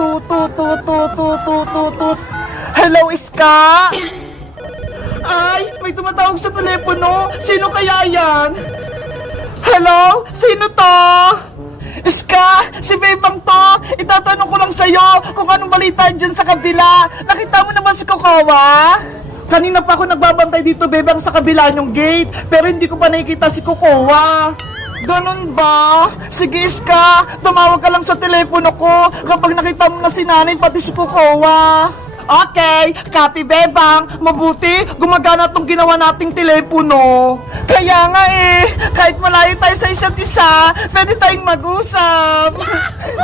Tut, tut, tut, tut, tut, tut, tut, tut. Hello, Iska? Ay, may tumatawag sa telepono. Sino kaya yan? Hello? Sino to? Iska, si Bebang to. Itatanong ko lang sa'yo kung anong balita dyan sa kabila. Nakita mo naman si Kokowa? Kanina pa ako nagbabantay dito, Bebang, sa kabila yung gate. Pero hindi ko pa nakikita si Kokowa. Ganun ba? Sige, Iska, tumawag ka lang sa telepono ko kapag nakita mo na si nanay pati si Kokowa. Okay, copy, Bebang. Mabuti, gumagana tong ginawa nating telepono. Kaya nga kahit malayo tayo sa isa't isa, pwede tayong mag-usap.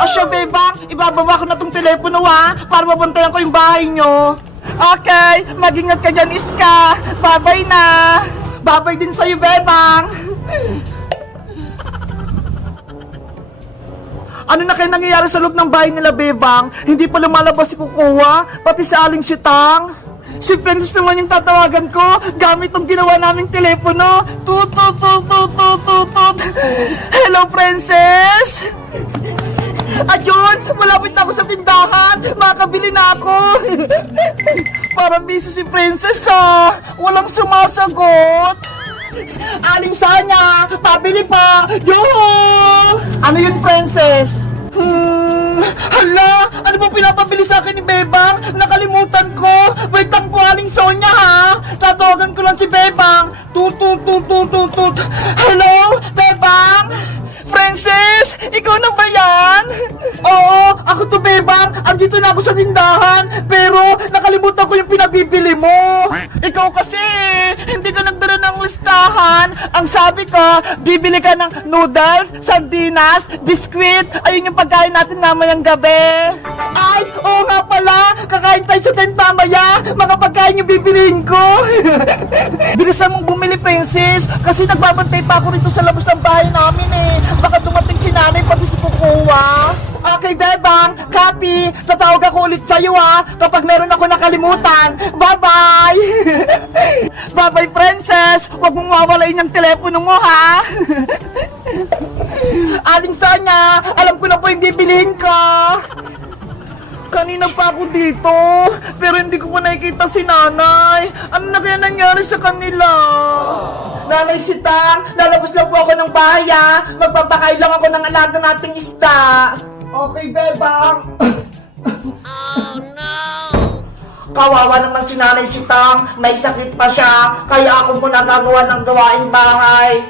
O siya, Bebang, ibababa ko na tong telepono para mabantayan ko yung bahay nyo. Okay, mag-ingat ka dyan, Iska. Bye-bye na. Bye-bye din sa'yo, Bebang. Ano na kaya nangyayari sa loob ng bahay nila, Bebang? Hindi pa lumalabas si Kukuha, pati si Aling Sitang. Si Princess naman yung tatawagan ko gamit ng ginawa naming telepono. Tut, tut, tut, tut, tut, tut, tut. Hello, Princess! Ayun! Malapit na ako sa tindahan! Makakabili na ako! Parang busy si Princess, walang sumasagot! Aling Sonia! Pabili pa! Yuhu! Ano yun, Princess? Hala! Ano ba pinapabili sa akin ni Bebang? Nakalimutan ko! Wait lang po, Aling Sonia, ha? Tatawagan ko lang si Bebang! Tut, tut, tut, tut, tut, tut. Hello? Bebang? Princess! Ikaw na ba yan? Oo, ako to, Bebang. Andito na ako sa tindahan. Pero nakalimutan ko yung pinabibili mo. Ikaw kasi, hindi ka nagdala ng listahan. Ang sabi ko, bibili ka ng noodles, sardinas, biskwit. Ayun yung pagkain natin mamayang gabi. Ay, oo nga pala. Kakain tayo sa tent mamaya. Mga pagkain yung bibiliin ko. Bilisan mong bumili, Princess. Kasi nagbabantay pa ako rito sa labas ng bahay namin Baka dumating si nanay pati si Kukuha. Okay, Bebang, copy. Tatawag ako ulit sa'yo kapag meron ako nakalimutan. Bye-bye! Bye-bye, Princess! Huwag mong mawalain yung telepono mo, ha? Aling Sonia, alam ko na po yung bibilihin ko. Kanina pa ako dito, pero hindi ko pa nakikita si nanay. Ano na kaya nangyari sa kanila? Nanay Sitang, lalabas lang po ako ng bahay Magpapakain lang ako ng alaga nating isda. Okay, Bebang. Oh no! Kawawa naman si Nanay Sitang, may sakit pa siya, kaya ako muna gagawa ng gawaing bahay.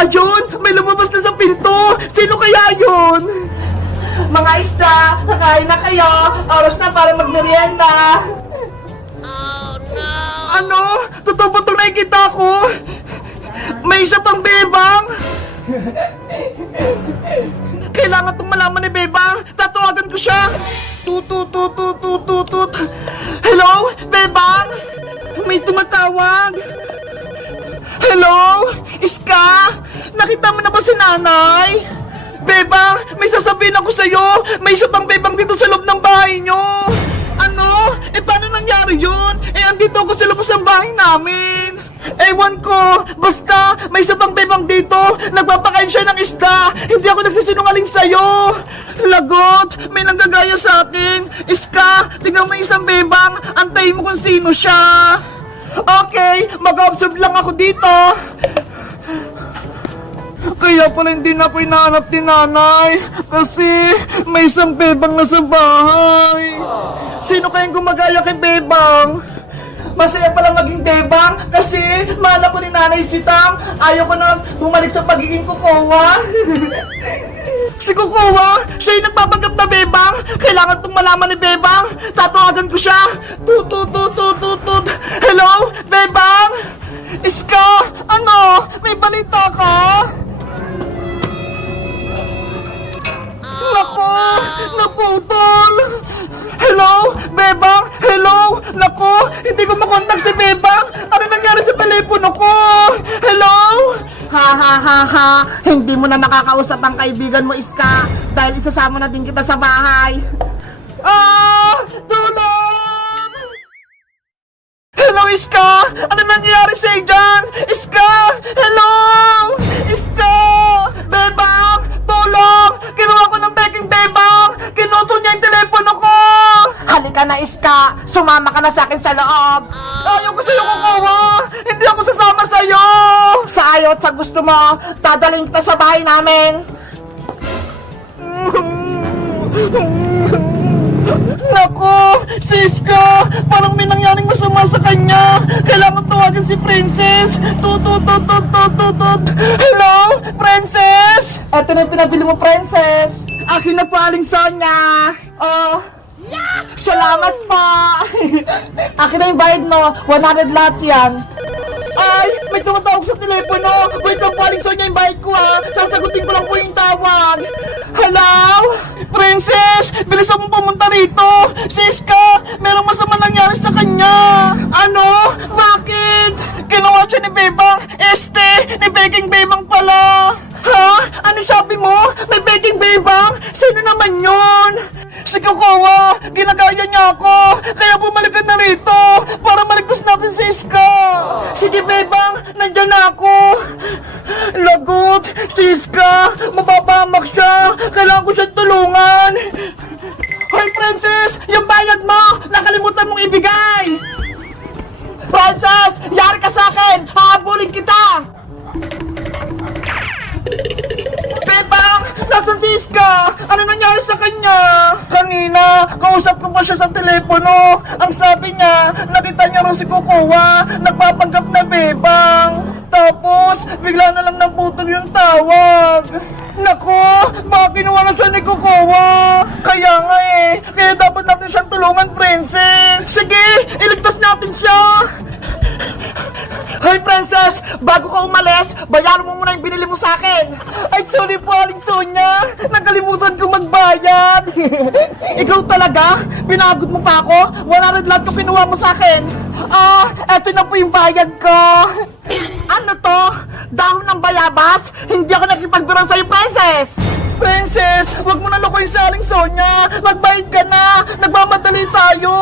Ayun! May lumabas na sa pinto! Sino kaya yun? Mga isda, kakain na kayo! Oras na para magmerienda! Oh no! Ano? Totoo ba itong nakikita ko? May isa pang Bebang! Kailangan itong malaman ni Bebang! Tatawagan ko siya! Tut, tut, tut, tut, tut, tut, tut. Hello? Bebang? May tumatawag! Hello? Iska? Nakita mo na ba si nanay? Bebang, may sasabihin ako sa'yo. May isa pang Bebang dito sa loob ng bahay nyo. Ano? Paano nangyari yun? Andito ako sa labas ng bahay namin. Ewan ko. Basta, may isa pang Bebang dito. Nagpapakain siya ng isda. Hindi ako nagsisinungaling sa'yo. Lagot, may nanggagaya sa akin. Iska, tignan mo yung isang Bebang. Antayin mo kung sino siya. Okay, mag-observe lang ako dito. Kaya pala hindi na ako hinahanap ni nanay. Kasi may isang Bebang na sa bahay. Sino kayang gumagaya kay Bebang? Masaya pala maging Bebang kasi mahal ako ni Nanay Sitang. Ayaw ko na bumalik sa pagiging Kukuha. Si Kukuha, siya yung nagpapanggap na Bebang. Kailangan itong malaman ni Bebang. Tatawagan ko siya. Tut, tut, tut, tut, tut, tut. Hello, Bebang? Iska, ano? May balita ka? Nako, naputol. Hello, Bebang? Hello? Nako, hindi ko makontak si Bebang. Ano nangyari sa telepono ko? Hello? Ha ha ha ha, hindi mo na makakausap ang kaibigan mo, Iska, dahil isasama na din kita sa bahay. Tulong! Hello, Iska! Ano nangyayari sa'yo dyan? Iska! sa'yo at sa gusto mo, dadaling kita sa bahay namin. Naku, Siska, parang may nangyaring masama sa kanya. Kailangan tawagan si Princess. Tut. Hello, Princess? Eto na yung pinabili mo, Princess. Akin na po, Aling Sonia. Oh, salamat po. Akin na yung bayad mo, 100 lahat yan. Ay, may tumatawag sa telepono. Wait lang po, Aling Sonia, yung bayad ko ha. Sasagutin ko lang po yung tawag. Hello? Princess, bilisan mo pumunta rito. Siska, merong masama nangyari sa kanya. Ano? Bakit? Ginawa siya ni Bebang. Ni Beking Bebang pala. Ha? Ano sabi mo? May Beking Bebang? Sino naman yun? Si Kokowa, ginagaya niya ako. Kaya bumalik ka na rito para maligtas natin si Iska. Sige, Bebang, nandyan na ako. Lagot, si Iska, mapapahamak siya. Kailangan ko siyang tulungan. Hoy, Princess, yung bayad mo, nakalimutan mong ibigay. Princess, yari ka sa akin. Hahabulin kita. Bebang, nasan si Iska? Ano nangyari sa kanya? Kanina, kausap ko pa siya sa telepono. Ang sabi niya, nakita niya raw si Kokowa, nagpapanggap na Bebang. Tapos, bigla na lang naputol yung tawag. Naku, baka kinuha na siya ni Kokowa. Kaya nga kaya dapat natin siyang tulungan, Princess. Sige, iligtas natin siya. Hoy, Princess! Bago ka umalis, bayaran mo muna yung binili mo sa akin! Ay, sorry po, Aling Sonia! Nakalimutan ko magbayad! Ikaw talaga? Pinagod mo pa ako? 100 lahat ko kinuha mo sa akin! Eto na po yung bayad ko! Ano to? Dahon ng bayabas? Hindi ako nakipagbiro sa'yo, Princess! Princess, wag mo na lokohin sa Aling Sonia! Magbayad ka na! Nagmamadali tayo!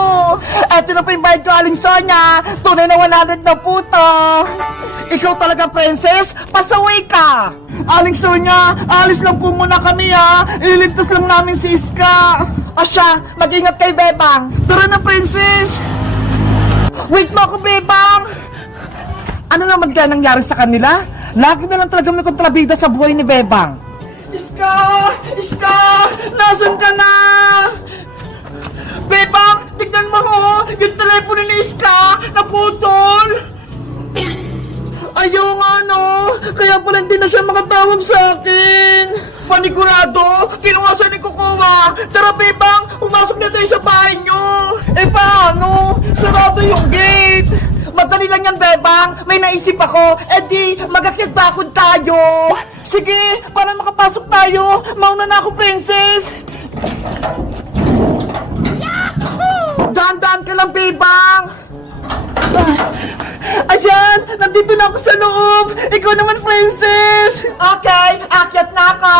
Eto na po yung bayad ko, Aling Sonia! Tunay na 100 na po to! Ikaw talaga, Princess! Pasaway ka! Aling Sonia, alis lang po muna kami ha! Iligtas lang namin si Iska! Asya, mag-ingat kay Bebang! Tara na, Princess! Wait mo ako, Bebang! Ano naman kaya nangyari sa kanila? Lagi na lang talaga may kontrabida sa buhay ni Bebang. Iska! Iska! Nasaan ka na? Bebang! Tignan mo ho! Yung telepono ni Iska! Naputol! Ayaw nga no! Kaya pala hindi na siya makatawag sa akin! Panigurado! Kinuha siya ni Kokowa! Tara, Bebang! Pumasok na tayo sa bahay nyo! Paano? Sarado yung gate! Madali lang yan, Bebang! May naisip ako! Di, mag-akyat bakod tayo! Sige! Para makapasok tayo! Mauna na ako, Princess! Daan-daan ka lang, Bebang! Ayan! Nandito na ako sa loob! Ikaw naman, Princess! Okay! Akyat na ako!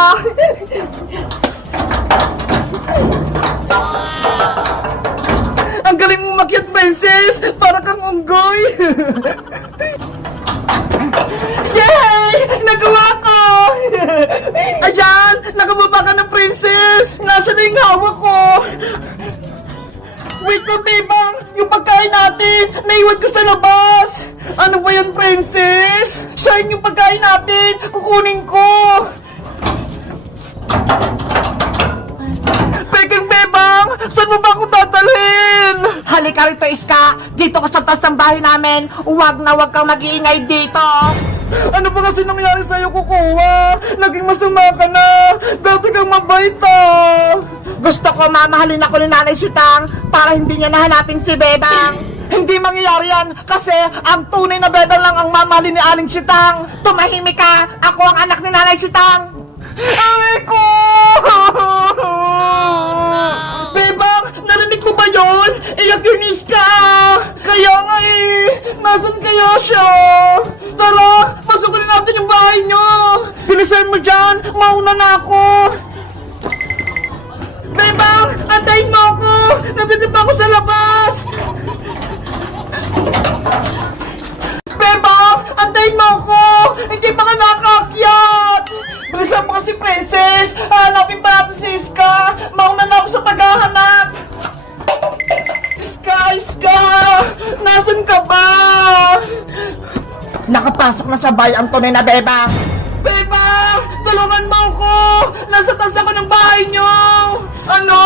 Ang galing mong makyat, Princess! Para kang unggoy! Yay! Nagawa ko! Ayan! Nakababa ka na, Princess! Nasaan na yung hawak ko? Wait na, Bebang! Yung pagkain natin! Naiwan ko sa labas! Ano ba yan, Princess? Saan yung pagkain natin? Kukunin ko! Peking Bebang! Saan mo ba ako tatalhin? Halika rito, Iska! Dito ka sa taas ng bahay namin! Huwag na huwag kang mag-iingay dito! Ano ba kasi nangyari sa'yo, Kokowa? Naging masama ka na! Dati kang mabait Gusto ko mamahalin ako ni Nanay Sitang para hindi niya nahanapin si Bebang! Hindi mangyayari yan kasi ang tunay na Bebang lang ang mamahalin ni Aling Sitang! Tumahimik ka! Ako ang anak ni Nanay Sitang! Aray ko! Bebang, narinig mo ba yun? Iyak yun, Iska! Kaya nga nasan kaya siya? Tara, pasukin natin yung bahay nyo! Bilisan mo dyan, mauna na ako! Bebang, antayin mo ako! Nandito pa ako sa labas! Bebang, antayin mo ako! Hindi pa ka nakaakyat! Bilisan mo kasi, Princess! Hanapin pa natin si Iska! Mauna na ako sa paghahanap! Iska! Iska! Nasaan ka ba? Papasok na sa bahay ang tunay na bebang. Bebang! Tulungan mo ako! Nasa taas ako ng bahay niyo! Ano?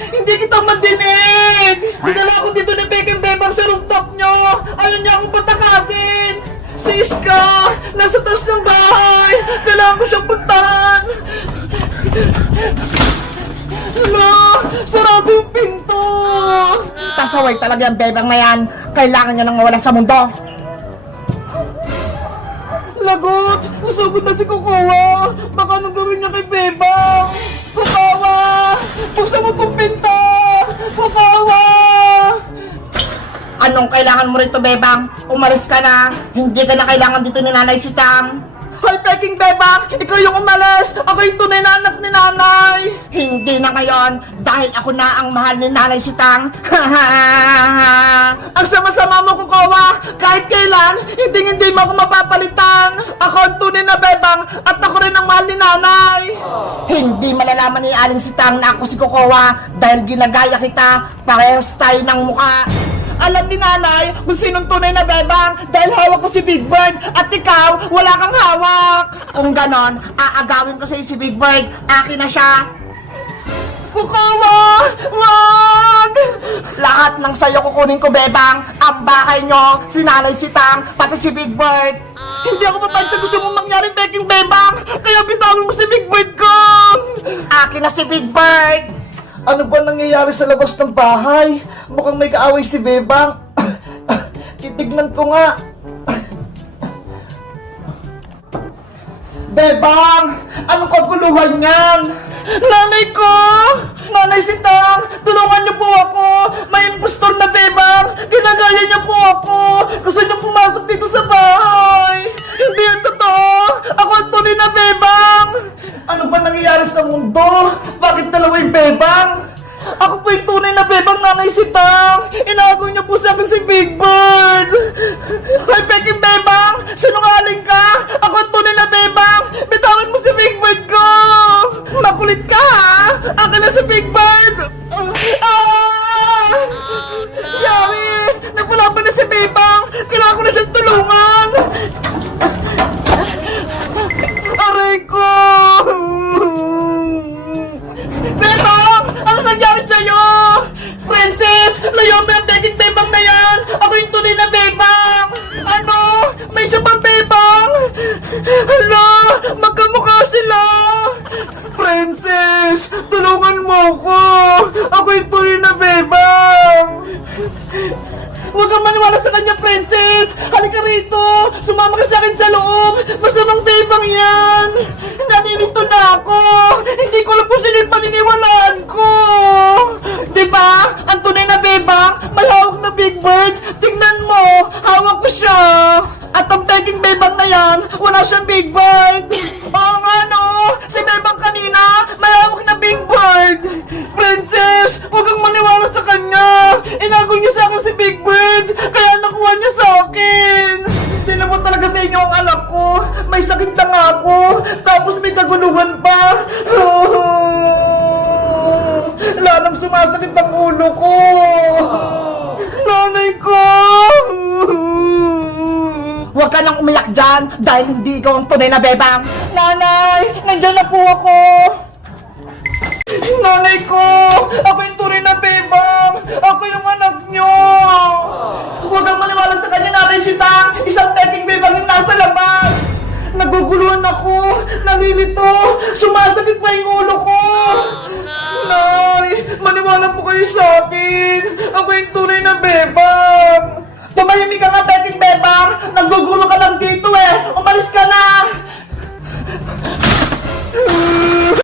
Hindi kita madinig! Dinala ako dito ng Peking Bebang sa rooftop niyo! Ayaw niya akong patakasin! Si Iska! Nasa taas ng bahay! Kailangan ko siyang puntahan! Hala! Sarado yung pinto! Pasaway talaga ang bebang na yan. Kailangan niya nang mawala sa mundo. Lagot! Nasugod na si Kukawa! Baka anong gawin niya kay Bebang? Kukawa! Buksan mo tong pinto! Kukawa! Anong kailangan mo rito, bebang? Umalis ka na. Hindi ka na kailangan dito ni Nanay Sitang. Hoy, Peking Bebang! Ikaw yung umalis! Ako yung tunay na anak ni Nanay! Hindi na ngayon, dahil ako na ang mahal ni Nanay Sitang. Ang sama-sama mo, Kukawa! Kahit kailan, hindi mo ako mapapalitan! Ako ang tunay na Bebang at ako rin ang mahal ni Nanay! Hindi malalaman ni Aling Sitang na ako si Kukawa dahil ginagaya kita, parehas tayo ng mukha. Alam ni Nanay kung sinong tunay na Bebang dahil hawak ko si Big Bird at ikaw, wala kang hawak! Kung ganon, aagawin ko sa'yo si Big Bird. Akin na siya. Kukawa! Wag! Lahat ng sayo kukunin ko, bebang. Ang bahay nyo, si Nanay Sitang, pati si Big Bird. Hindi ako papayag sa gusto mong mangyari, Peking Bebang! Kaya bitawin mo si Big Bird ko! Akin na si Big Bird. Ano ba nangyayari sa labas ng bahay? Mukhang may kaaway si Bebang. Titignan ko nga. Bebang! Anong kaguluhan yan? Nanay ko! Nanay Sitang! Tulungan niyo po ako! May impostor na Bebang! Ginagaya niya po ako! Gusto niyo pumasok dito sa bahay! Hindi yan totoo! Ako ang tunay na Bebang! Ano ba nangyayari sa mundo? Bakit dalawa yung Bebang? Ako po yung tunay na Bebang, Nanay Sitang! Inaagaw niya po sa akin si Big Bird! Hoy, Peking Bebang! Sinungaling ka! Ako ang tunay na Bebang! Bitawan mo si Big Bird ko! Makulit ka, ha? Akin na si Big Bird! Ah! Yari! Nagpalaban na si Bebang! Kailangan ko na siyang tulungan! Aray ko! Bebang! Ano nangyari sa'yo? Princess! Layo mo yung Peking Bebang na yan! Ako yung tunay na Bebang! Ano? May isa pang Bebang? Hala! Magkamukha sila! Princess! Tulungan mo ako! Ako yung tunay na Bebang! Huwag kang maniwala sa kanya, Princess! Halika rito! Sumama ka sa akin sa loob! Masamang Bebang yan! Naninito na ako! Hindi ko alam kung sino yung paniniwalaan ko! Diba? Ang tunay na Bebang, may hawak na Big Bird! Tingnan mo! Hawak ko siya! At ang Peking Bebang na yan, wala siyang Big Bird! Oo nga no! Si Bebang kanina, may hawak na Big Bird! Princess! Huwag kang maniwala sa kanya! Inago niya sa akin si Big Bird! Kaya nakuha niya sa akin! Sino mo talaga sa inyo ang anak ko? May sakit na nga ako! Tapos may kaguluhan pa! Lalang sumasakit ang ulo ko! Nanay ko! Huwag ka nang umiyak dyan dahil hindi ikaw ang tunay na bebang. Nanay! Nandiyan na po ako! Nanay ko! Ako yung tunay na Bebang! Ako yung anak nyo! Huwag kang maniwala sa kanya, Nanay Sitang! Isang Peking Bebang yung nasa labas! Naguguluhan ako! Nalilito! Sumasakit pa yung ulo ko! Nay! Maniwala po kayo sa akin! Ako yung tunay na Bebang! Tumahimik ka nga, Peking Bebang! Nagugulo ka